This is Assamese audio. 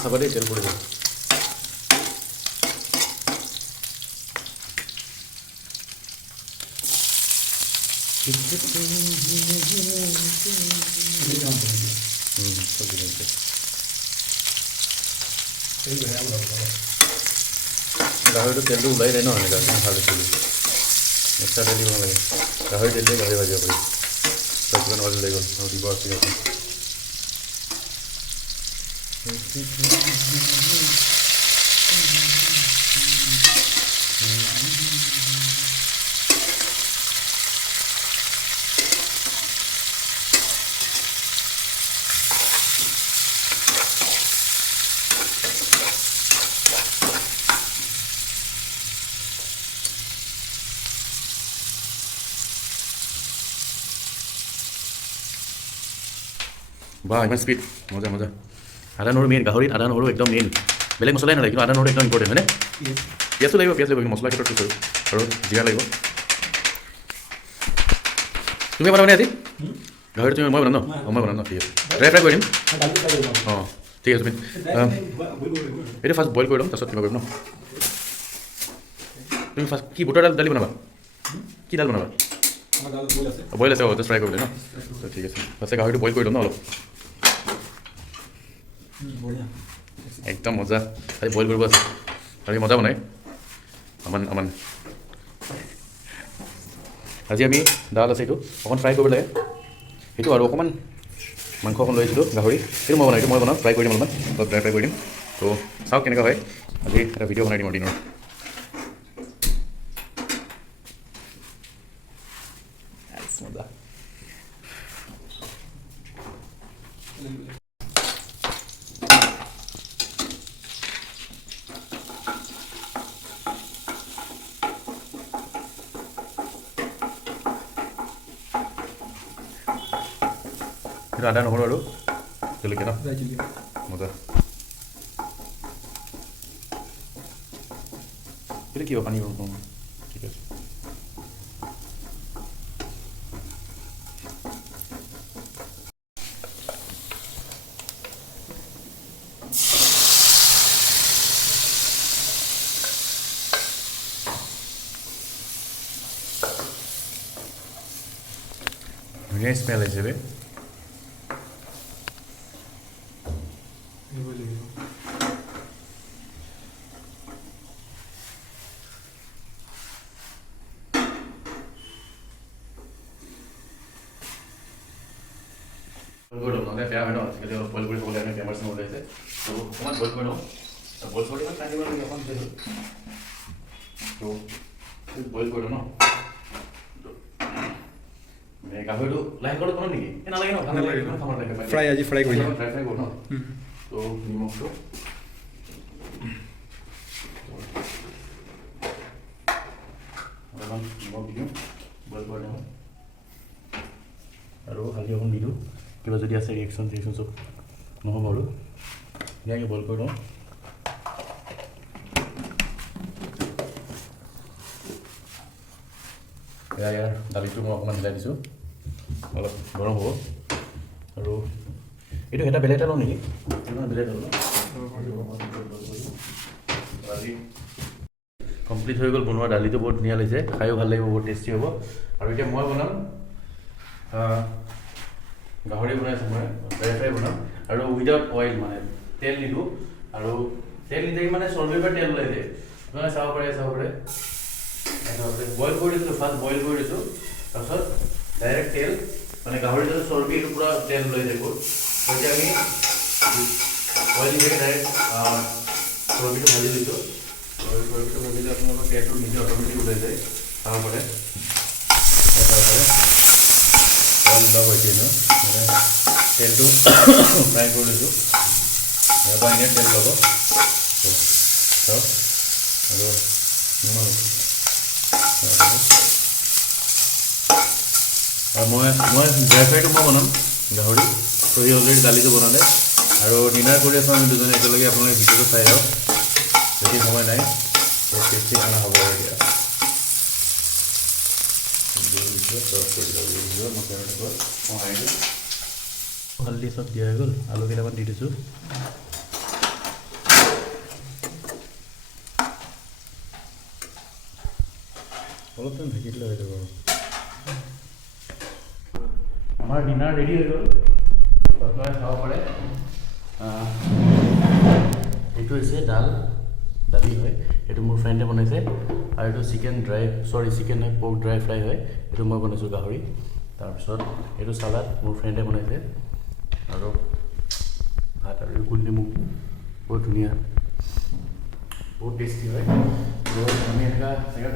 চাবা দেই তেল পৰিব গাহৰিটো তেলটো ওলাই যায় ন এনেকৈ ভাল চলি এক্সট্ৰা তেল দিব নালাগে গাহৰি তেল দিয়ে গাহৰি ভাজিব পাৰি চব কিমান ভাজি লাগি গ'ল আৰু দিব আছে বাহ ইমান স্পীড মজা মজা আদা নহৰু মেইন গাহৰিত আদা নহৰু একদম মেইন বেলেগ মছলাই নালাগে কিন্তু আদা নহৰু একদম ইম্পৰ্টেণ্ট হয়নে পিঁয়াজটো লাগিব পিঁয়াজ লাগিব মছলা ক্ষেত্ৰত কৈছোঁ আৰু জিৰা লাগিব তুমি বনাবানে আজি গাহৰি তুমি মই বনাম ন অঁ মই বনাম ন ঠিক আছে ড্ৰাই ফ্ৰাই কৰি দিম অঁ ঠিক আছে তুমি এইটো ফাৰ্ষ্ট বইল কৰি ল'ম তাৰপিছত কিবা কৰিম ন তুমি ফাৰ্ষ্ট কি বুটৰ দালি বনাবা কি দাল বনাবা বইল আছে জাষ্ট ফ্ৰাই কৰিলে ন ঠিক আছে ফাৰ্ষ্টে গাহৰিটো বইল কৰি ল'ম ন অলপ একদম মজা আজি বইল কৰিব আছে আজি মজা বনাই আমান আমান আজি আমি দাল আছে এইটো অকণ ফ্ৰাই কৰিব লাগে সেইটো আৰু অকণমান মাংস অকণ লৈ আহিছিলোঁ গাহৰি সেইটো মই বনাওঁ এইটো মই বনাওঁ ফ্ৰাই কৰি দিম অলপমান অলপ ড্ৰাই ফ্ৰাই কৰি দিম তো চাওক কেনেকুৱা হয় আজি এটা ভিডিঅ' বনাই দিম আৰু দিনৰ মজা সেইটো আদা নহৰু আৰু জলকীয়া ন মজা এইটো কি পানী ঠিক আছে ধুনীয়া স্মেল আহিছে বে বেয়া হয় ন আজিকালি অলপ বইল কৰি থ'বলৈ আমি বেমাৰ চেমাৰ ওলাইছে তো অকণমান বইল কৰি লওঁ বইল কৰি ইমান টাইম দিব লাগে অকণমান তো বইল কৰি লওঁ ন গাহৰিটো লাহে কৰি বনাম নেকি নালাগে ন ফ্ৰাই আজি ফ্ৰাই কৰি ফ্ৰাই ফ্ৰাই কৰোঁ ন তো নিমখটো অলপমান নিমখ দি দিওঁ বইল কৰি দিওঁ আৰু হালধি অকণ দি দিওঁ কিবা যদি আছে ৰিয়েকশ্যন চব নহ'ব আৰু ধুনীয়াকৈ বইল কৰি লওঁ ইয়াৰ দালিটো মই অকণমান মিলাই দিছোঁ অলপ গৰম হ'ব আৰু এইটো এটা বেলেগ এটা লওঁ নেকি বেলেগ লওঁ দালি কমপ্লিট হৈ গ'ল বনোৱা দালিটো বহুত ধুনীয়া লাগিছে খায়ো ভাল লাগিব বহুত টেষ্টি হ'ব আৰু এতিয়া মই বনাম গাহৰি বনাইছোঁ মই ড্ৰাই ফ্ৰাই বনাম আৰু উইদাউট অইল মানে তেল নিদিওঁ আৰু তেল নিদিয়ে মানে চৰ্বিৰ পৰা তেল ওলাই দিয়ে আপোনালোকে চাব পাৰে বইল কৰি দিছোঁ ফাৰ্ষ্ট বইল কৰি দিছোঁ তাৰপিছত ডাইৰেক্ট তেল মানে গাহৰিটো চৰ্বিটো পূৰা তেল ওলাই যায় বহুত এতিয়া আমি অইল নিদিয়াকৈ ডাইৰেক্ট চৰ্বিটো ভাজি দিছোঁ আৰু চৰ্বিটো ভাজিলে আপোনালোকৰ তেলটো নিজে অট'মেটিক ওলাই যায় চাব পাৰে অইল ওলাব এতিয়া ন মানে তেলটো ফ্ৰাই কৰি লৈছোঁ ইয়াৰ পৰা এনেই তেল ল'ব চাওক আৰু আৰু মই ড্ৰাই ফ্ৰাইটো মই বনাম গাহৰি তো সি অলৰেডি দালিটো বনালে আৰু ডিনাৰ কৰি আছোঁ আমি দুজনে একেলগে আপোনালোকে ভিডিঅ'টো চাই যাওক বেছি সময় নাই বহুত টেষ্টি খানা হ'ব আৰু এতিয়া হালধি চব দিয়া হৈ গ'ল আলু কেইটামান দি দিছোঁ অলপ টাইম ঢাকি দিলে হৈ যাব। আমাৰ ডিনাৰ ৰেডি হৈ গ'ল, আপোনালোকে খাব পাৰে। এইটো হৈছে দালি হয়, এইটো মোৰ ফ্ৰেণ্ডে বনাইছে। আৰু এইটো চিকেন হয়, পৰ্ক ড্ৰাই ফ্ৰাই হয়, এইটো মই বনাইছোঁ গাহৰি। তাৰপিছত এইটো চালাড মোৰ ফ্ৰেণ্ডে বনাইছে, আৰু ভাত আৰু গোল নেমু, বহুত ধুনীয়া, বহুত টেষ্টি হয়। আমি এনেকুৱা জেগাত